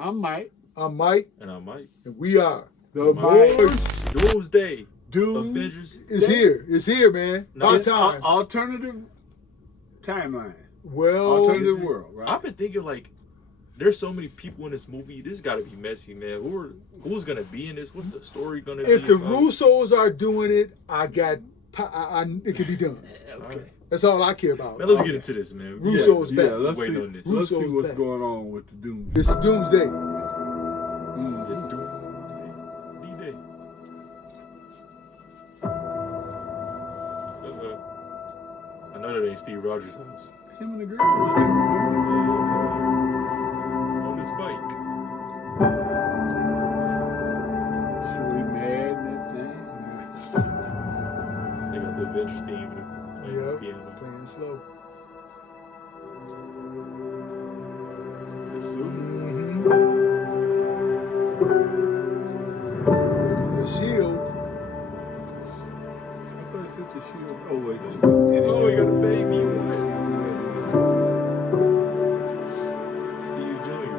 I'm Mike. I'm Mike. And I'm Mike. And we are The boys. Doomsday. Doom. Avengers. It's here. It's here, man. About time. Alternative timeline. Well, Alternative world, right? I've been thinking, like, there's so many people in this movie. This got to be messy, man. Who's going to be in this? What's the story going to be? If the Russos are doing it, it can be done. Okay. That's all I care about. Man, let's get into this, man. Russo's back. Yeah, let's see Russo's what's back. going on with the Doom. This is Doomsday. The Doomsday. D-Day. I know that ain't Steve Rogers' house. Him and the girl was there, remember? On his bike. So we mad and that thing. They got the Avengers theme. Yeah, Piano. playing slow. The suit. There's the shield. I thought it said the shield. Oh, wait. Oh, he got a baby. Steve Jr.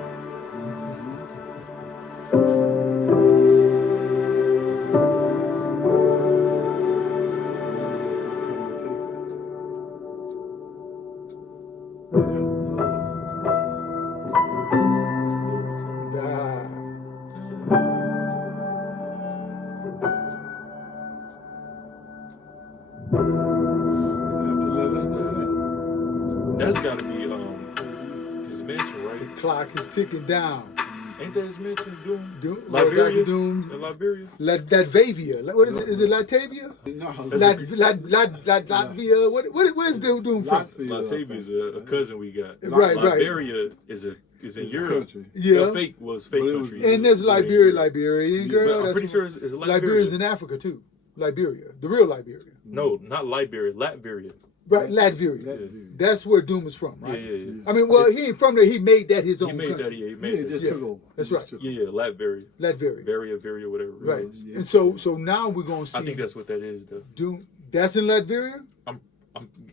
That's got to be his mansion, right? The clock is ticking down. Ain't that his mansion? Doom, Liberia? Dr. Doom. In Liberia? Latvia. What is it? Is it Latavia? No, Latvia. Where's Doom from? Latavia is a cousin we got. Right. Liberia is in Europe. Country. Yeah. Fake country. And there's Liberia, girl. But I'm pretty sure it's Liberia. Liberia's in Africa too. Liberia, the real Liberia. No, not Liberia, Latveria. Right, Latveria. That's where Doom is from, right? Yeah. I mean, well, he ain't from there. He made that his own He made country. that. He made that. Just took over. That's right. Yeah, Latveria. Latveria. Varia, whatever. Right. It is. And so now we're gonna see. I think that's what that is, though. Doom. That's in Latveria. I'm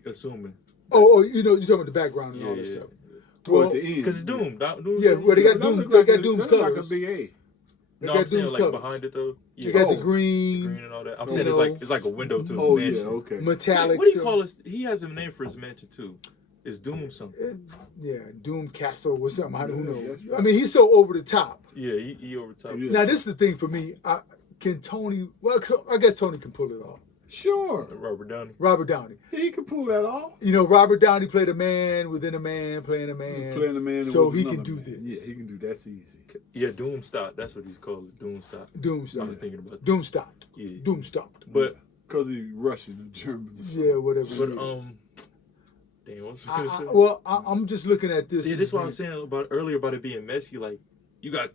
assuming. Oh, you're talking about the background and all that stuff. Toward the end. Because it's Doom. Yeah, well, they got Doom. They got Doom's like a colors. big A. No, I'm saying like behind it though. You got the green. The green and all that. I'm saying it's like a window to his mansion. Yeah, okay. Metallic. What do you call it? He has a name for his mansion too. It's Doom something. Yeah, Doom Castle or something. I don't know. Right. I mean, he's so over the top. Yeah, he over top. Yeah. Now, this is the thing for me. Can Tony? Well, I guess Tony can pull it off. Sure. Robert Downey. Robert Downey. He can pull that off. You know, Robert Downey played a man within a man, playing a man. Playing a man. So he can do this. Yeah, he can do. That's easy. Yeah, Doomstock. That's what he's called. Doomstock. Doomstock. I was thinking about that. Doomstock. Yeah. Doomstock. But because he's Russian and German. Yeah, whatever. But damn, what was I gonna say? I'm just looking at this. Yeah, this is what I was saying about earlier about it being messy. Like you got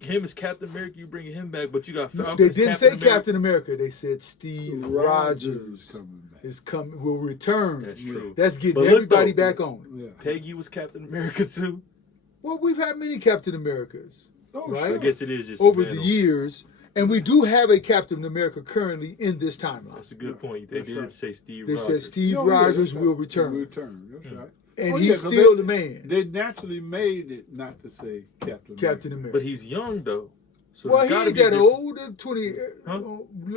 him as Captain America, you bringing him back, but you got Falcon. They didn't say Captain America. They said Steve Rogers is coming back. will return. That's true. That's getting everybody back on. Yeah. Peggy was Captain America too. Well, we've had many Captain Americas, right? Sure. I guess it is just over the years, and we do have a Captain America currently in this timeline. That's a good point. They did say Steve. They Rogers. said Steve Rogers will return. That's right. And he's still the man. They naturally made it not to say Captain America. But he's young though. So well, he ain't that old. 20.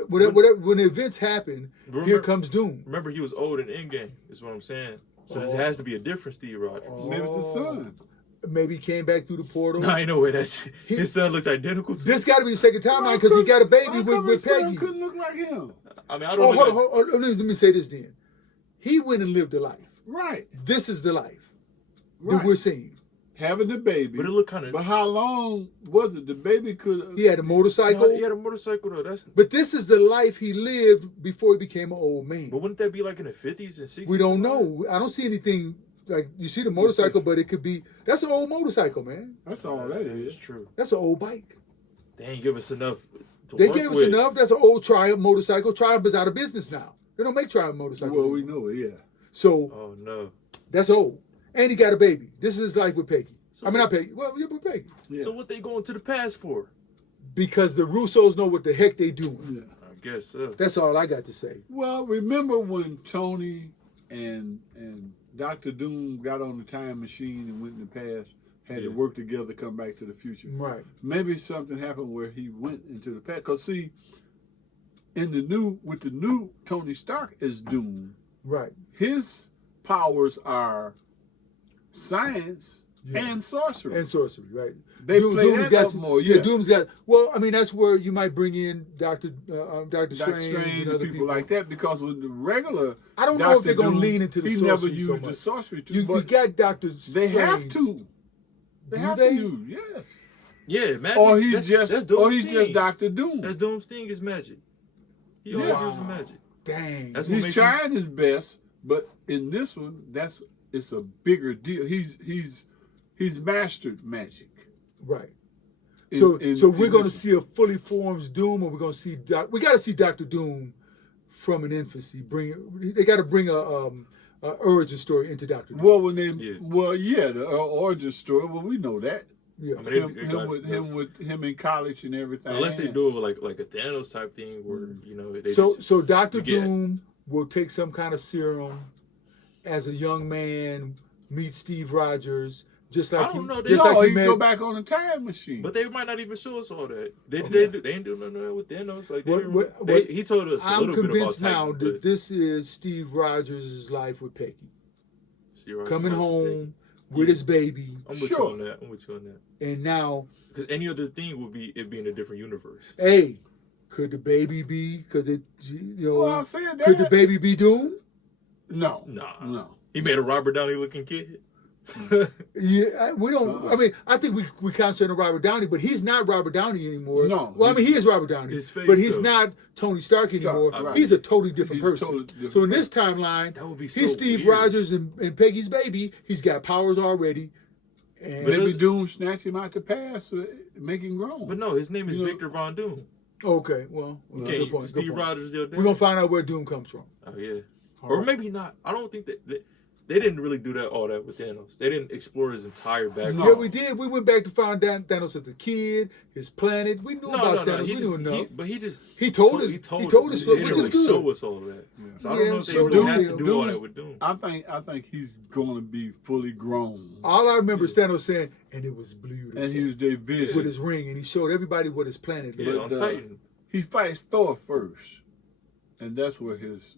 Whatever. When the events happen, here comes Doom. Remember, he was old in Endgame. Is what I'm saying. So this has to be a different Steve Rogers. Maybe it's his son. Maybe he came back through the portal. No, ain't no way. His son looks identical to him. This got to be the second timeline because he got a baby with Peggy. Couldn't look like him. I mean, I don't. Hold on. Let me say this then. He went and lived a life. Right. This is the life that we're seeing. Having the baby. But it looked kind of. But how long was it? The baby could. He had a motorcycle. No, he had a motorcycle though. But this is the life he lived before he became an old man. But wouldn't that be like in the 50s and 60s? We don't know. I don't see anything. Like, you see the motorcycle, but it could be, that's an old motorcycle, man. That's all that is. It's true. That's an old bike. They ain't give us enough to They work gave us with. enough. That's an old Triumph motorcycle. Triumph is out of business now. They don't make Triumph motorcycles. Well, we know it, yeah. So, oh, no. That's old. And he got a baby. This is his life with Peggy. So not Peggy. Well, yeah, with Peggy. Yeah. So what they going to the past for? Because the Russos know what the heck they doing. Yeah. I guess so. That's all I got to say. Well, remember when Tony and Dr. Doom got on the time machine and went in the past? had to work together to come back to the future. Right. Maybe something happened where he went into the past. Because see, with the new Tony Stark as Doom, right, his powers are science and sorcery. And sorcery, right? They play Doom's that got up some, more. Yeah, Doom's got. Well, I mean, that's where you might bring in Doctor Strange and other people like that, because with the regular, I don't know Dr. if they're going to Doom, lean into the he sorcery never used so the much. sorcery too. You got Doctor Strange. They have to. They have to use, yes. Yeah, magic. Or he's that's just Dr. Doom. That's Doom's thing is magic. He always uses magic. Dang. That's what He's trying his best, but in this one, it's a bigger deal. He's mastered magic. Right. So we're going to see a fully formed Doom, or we're going to see we got to see Dr. Doom from an infancy. They got to bring a origin story into Dr. Doom. Well, the origin story. Well, we know that. Yeah. I mean, him in college and everything. Unless they do it like a Thanos type thing, where they so Dr. Doom will take some kind of serum as a young man, meet Steve Rogers. Just like he go back on the time machine. But they might not even show us all that. They ain't doing nothing with Thanos. Like he told us a little bit about Titan. I'm convinced now that this is Steve Rogers' life with Peggy. Coming home with his baby. I'm with you on that. And now, because any other thing would be it being a different universe. Hey, could the baby be? Could it? I'm saying that. Could the baby be Doom? No. He made a Robert Downey looking kid. Yeah, we don't. I mean, I think we concentrate on Robert Downey, but he's not Robert Downey anymore. No. Well, I mean, he is Robert Downey, but he's not Tony Stark anymore. Right. He's a totally different person. So in this timeline, that would be he's Steve Rogers and Peggy's baby. He's got powers already. And maybe Doom snatch him out the past, make him grown. But no, his name is Victor Von Doom. Okay, well, good point. Steve Rogers. We're gonna find out where Doom comes from. Oh yeah, or maybe not. I don't think that. They didn't really do all that with Thanos. They didn't explore his entire background. Yeah, we did. We went back to find Thanos as a kid, his planet. We knew about Thanos. We knew enough. He told us. He told us, which is good. Show us all of that. Yeah. So I don't know if they really have to do all that with Doom. I think he's going to be fully grown. All I remember is Thanos saying, and it was beautiful. And he was their vision. With his ring, and he showed everybody what his planet was. Yeah, on Titan. He fights Thor first. And that's where his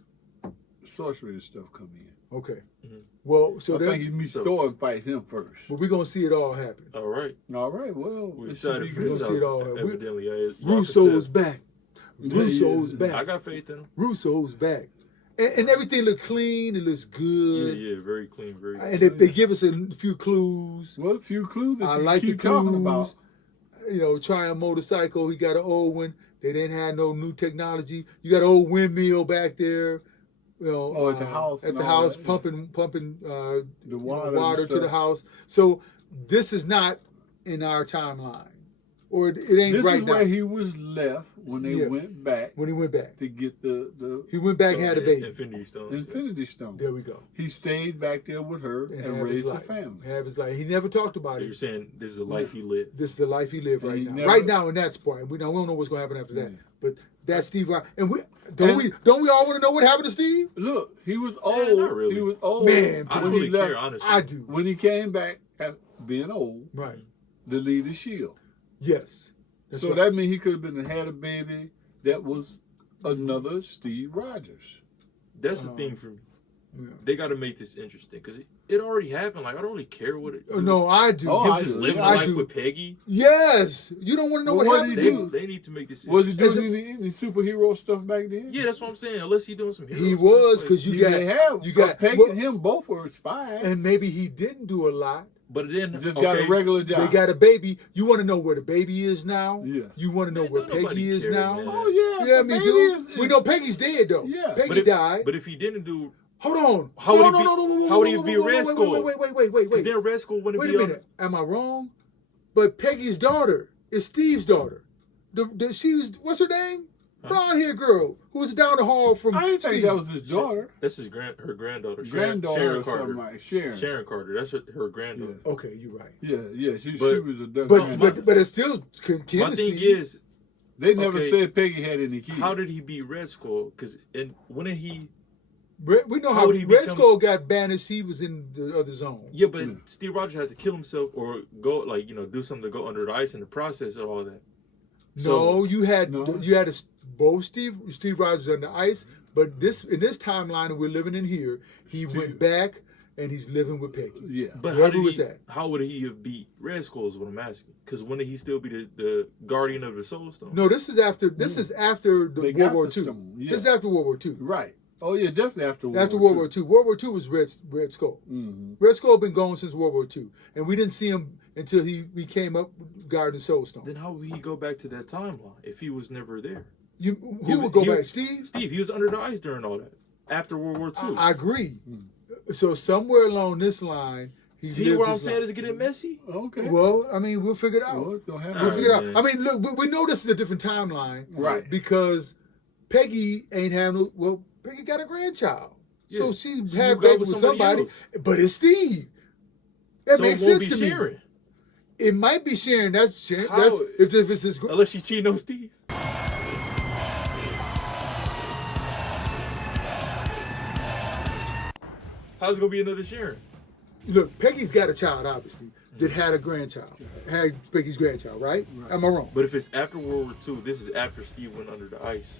sorcery and stuff come in. Okay. Mm-hmm. Well, so I think he meets Thor and fights him first. But we're gonna see it all happen. All right. Well, we're excited for this. We're gonna see it all happen. Evidently, Russo's back. Russo's back. I got faith in him. Russo's back. And everything looks clean. It looks good. Yeah, very clean, very. And they give us a few clues. Well, a few clues that I you like keep the talking about. Trying a motorcycle. He got an old one. They didn't have no new technology. You got an old windmill back there. At the house. At the house, pumping the water to the house. So this is not in our timeline, or it ain't this right is now. Where he was left when they went back. When he went back to get the he went back and had a baby. Infinity Stone. Infinity Stone. There we go. He stayed back there with her and raised the family. Have his life. He never talked about so it. You're saying this is the life he lived. This is the life he lived right now. Right now in that spot. We don't know what's going to happen after that. But that's Steve Rogers. And we don't all want to know what happened to Steve? Look, he was old. Not really. He was old. Man, I don't really care, honestly. I do. When he came back after being old, right, to lead the shield. Yes. So that means he could have had a baby that was another Steve Rogers. That's the thing for me. Yeah. They got to make this interesting because it already happened. Like I don't really care what it. No, I do. Him just living a life with Peggy. Yes, you don't want to know what happened. They need to make this. Was he doing any superhero stuff back then? Yeah, that's what I'm saying. Unless he's doing some. He was because you got Peggy and him both were spies, and maybe he didn't do a lot. But then just got a regular job. They got a baby. You want to know where the baby is now? Yeah. You want to know where Peggy is now? Man. Oh yeah. Yeah, me do. We know Peggy's dead though. Yeah. Peggy died. But if he didn't do. Hold on. How would he be Red Skull? Wait. Then Red Skull wouldn't be. Wait a minute. Am I wrong? But Peggy's daughter is Steve's daughter. She was, what's her name? Blonde haired girl who was down the hall from. I didn't think that was his daughter. That's her granddaughter. Sharon Carter. Like Sharon Carter. That's her granddaughter. Yeah. Okay, you're right. Yeah. She was a. But it's still. My thing is, they never said Peggy had any kids. How did he be Red Skull? Because wouldn't he We know how Red Skull got banished. He was in the other zone. Yeah, but Steve Rogers had to kill himself or go do something to go under the ice in the process of all that. So, you had both Steve Rogers on the ice, but in this timeline that we're living in here, he went back and he's living with Peggy. Yeah, but how would he have beat Red Skull? Is what I'm asking. Because wouldn't he still be the guardian of the Soul Stone? No, this is after the World War II. Yeah. This is after World War II. Right. Oh yeah, definitely after World War II. World War II was Red Skull. Mm-hmm. Red Skull been gone since World War II, and we didn't see him until he came up guarding Soul Stone. Then how would he go back to that timeline if he was never there? Who would go back? Steve? Steve, he was under the ice during all that after World War II. I agree. So somewhere along this line, see what I'm saying is getting messy. Okay. Well, I mean, we'll figure it out. Well, it's gonna happen. We'll figure it out. I mean, look, we know this is a different timeline, right? Because Peggy ain't having Peggy got a grandchild, so she had baby with somebody. Else. But it's Steve. That makes sense to Sharon. me. It might be Sharon. That's Sharon. That's if it's his. Unless she's cheating on Steve. How's it gonna be another Sharon? Look, Peggy's got a child, obviously, that had a grandchild. Had Peggy's grandchild, right? Am I wrong? But if it's after World War II, this is after Steve went under the ice.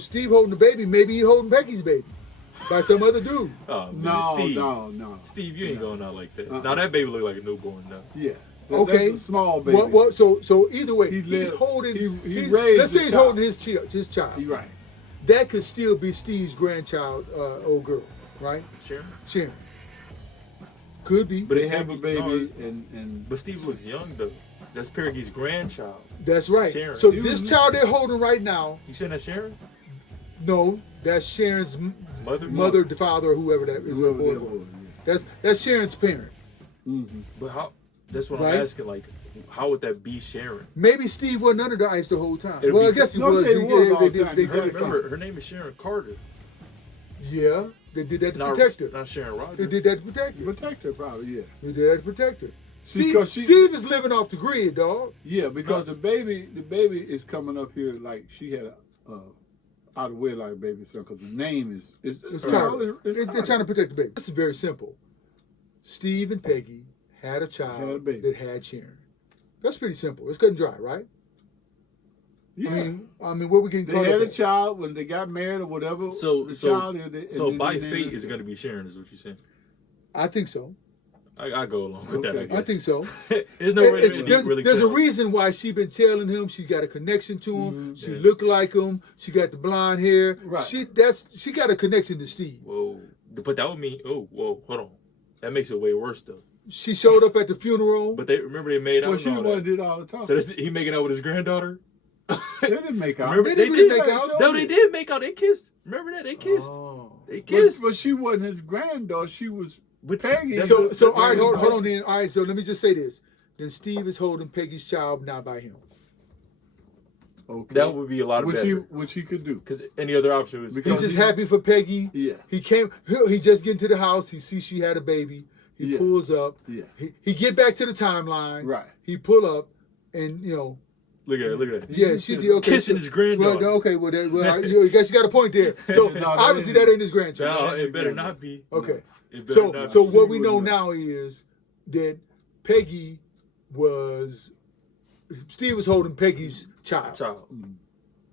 Steve holding the baby, maybe he holding Peggy's baby by some other dude. Oh, man, no. Steve, you ain't going out like that. Now that baby look like a newborn now. Yeah. Okay. That's a small baby. So either way, he's holding. He raised. Let's say he's holding his child. You're right. That could still be Steve's grandchild, old girl, right? Sharon. Could be. But they have a baby, but Steve looks young though. That's Peggy's grandchild. That's right. Sharon. So this child they're holding right now. You saying that's Sharon? No, that's Sharon's mother, the father, or whoever that is. That's Sharon's parent. Mm-hmm. But how? That's what I'm asking. Like, how would that be Sharon? Maybe Steve wasn't under the ice the whole time. I guess he was. Remember, her name is Sharon Carter. Yeah, they did that to protect her. Not Sharon Rogers. They did that to protect her. Protect her, probably. Yeah. They did that to protect her. Steve is living off the grid, dog. Yeah, because the baby is coming up here like she had a out of wedlock baby son, because the name is Carter. They're trying to protect the baby. This is very simple. Steve and Peggy had a child that had Sharon. That's pretty simple. It's cut and dry, right? Yeah. I mean, what we can call they had a child when they got married or whatever. So by fate is going to be Sharon, is what you're saying? I think so. I go along with that. I guess. I think so. There's no way there's a reason why she been telling him. She got a connection to him. Mm-hmm. She looked like him. She got the blonde hair. Right. She got a connection to Steve. Whoa, but that would mean hold on. That makes it way worse though. She showed up at the funeral. But they made out. Well, she the one did all the time. So he making out with his granddaughter. They didn't make out. Remember, they did make out. No, they did make out. They kissed. Remember that? They kissed. Oh. They kissed. But she wasn't his granddaughter. She was with Peggy. So all right, hold on then. All right, so let me just say this. Then Steve is holding Peggy's child now by him. Okay. That would be a lot of better. Which he could do. Because any other option was... He's just happy for Peggy. Yeah. He just get into the house. He sees she had a baby. He pulls up. Yeah. He get back to the timeline. Right. He pull up and, Look at that. Yeah, she did. Okay, kissing his granddaughter. I guess you got a point there. So obviously that ain't his grandchild. No, it better not be. Okay. No, so what we know now is that Steve was holding Peggy's child.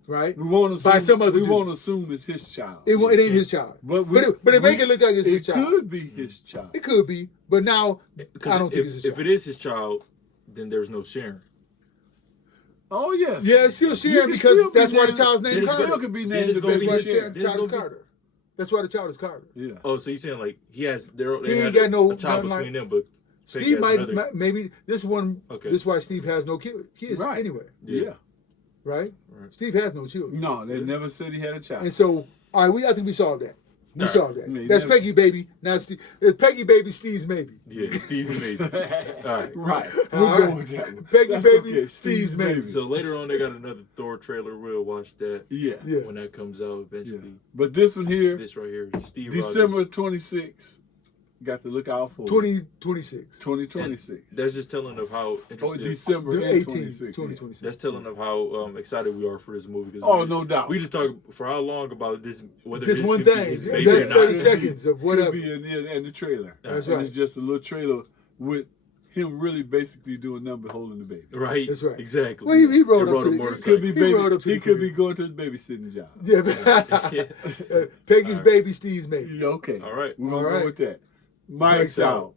Right? We won't assume it's his child. It ain't his child. But it make it look like it's his child. It could be his child. It could be. But now I don't think it's his child. If it is his child, then there's no Sharon. Oh yeah. Yeah, it's still Sharon because that's why the child's name is Carter. Still could be named That's why the child is Carter. That's why the child is Carter. Yeah. Oh, so you're saying like he ain't got no a child between them, but Steve maybe this one. Okay. This is why Steve has no kids anyway. Yeah. Right? Steve has no children. No, they never said he had a child. And so, all right, I think we solved that. We solved that. That's Peggy baby. Now Steve. It's Peggy baby. Steve's maybe. Yeah, Steve's maybe. All right. Right. We'll go with that one. Peggy baby. Steve's maybe. So later on, they got another Thor trailer. We'll watch that. Yeah. When that comes out eventually. Yeah. But this one here. This right here, Steve December Rogers. 26th. got to look out for 2026. 2026. That's just telling of how Oh, interested. December 18, 26. 2026. That's telling of how excited we are for this movie. 'Cause Oh, we, no doubt. We just talk for how long about this, whether Just this one should be thing. his That baby or 30 not. seconds of whatever. Could be in the trailer. That's And right. it's just a little trailer with him really basically doing nothing but holding the baby. Right. That's right. Exactly. Well, he rode They up to a the- motorcycle. Could be He rode up to he the could crib. be going to his babysitting job. Yeah. Peggy's All right. baby, Steve's mate. Yeah, okay. All right. We're gonna All right. go with that. Mike's out.